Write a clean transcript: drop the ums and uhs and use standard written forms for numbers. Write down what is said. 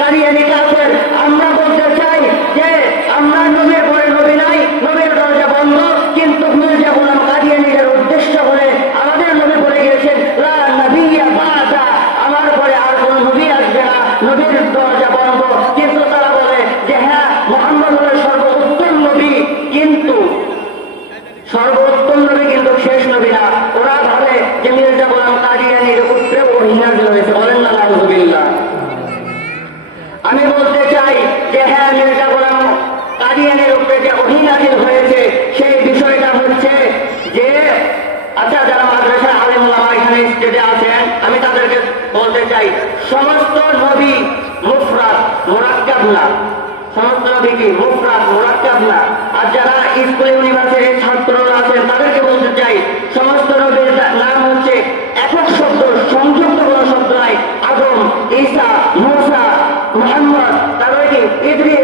কাদিয়ানী কাফের। আমরা বলতে চাই যে আমরা নবীর পরে নবী নাই, নবীর দরজা বন্ধ, কিন্তু মির্জা গোলাম কাদিয়ানীদের উদ্দেশ্য করে আমাদের নবী বলে গিয়েছেন লা নবিয়্যা বা'দা, আমার পরে আর কোন নবী আসবে না, নবীর দরজা বন্ধ। কিন্তু তারা বলে যে হ্যাঁ মুহাম্মদ হলেন সর্বোত্তম নবী, কিন্তু সর্বোত্তম নবী কিন্তু শেষ নবী না। ওরা ভাবে যে মির্জা গোলাম কাদিয়ানীর উপরে ওহী নাযিল হয়েছে, বলেন না নাউযুবিল্লাহ। আমি বলতে চাই যে হ্যাঁ মির্জা গোলাম কাদিয়ানীর উপরে যে ওহী নাযিল হয়েছে সেই বিষয়টা হচ্ছে যে আচ্ছা যারা মাদ্রাসা আলেম ওলামা এখানে স্টেজে আছেন আমি তাদেরকে বলতে চাই সমস্ত নবী মুফরাদ মুরাক্কাব না, সমস্ত নবী কি মুফরাদ মুরাক্কাব না। আর যারা স্কুল ইউনিভার্সিটির ছাত্ররা আছেন তাদেরকে বলতে চাই সমস্ত নবীর নাম হচ্ছে একক শব্দ, সংযুক্ত কোনো শব্দ নাই। আদম, ঈসা, মূসা, মুহাম্মদ, তারপরে কি ইদ্রিস,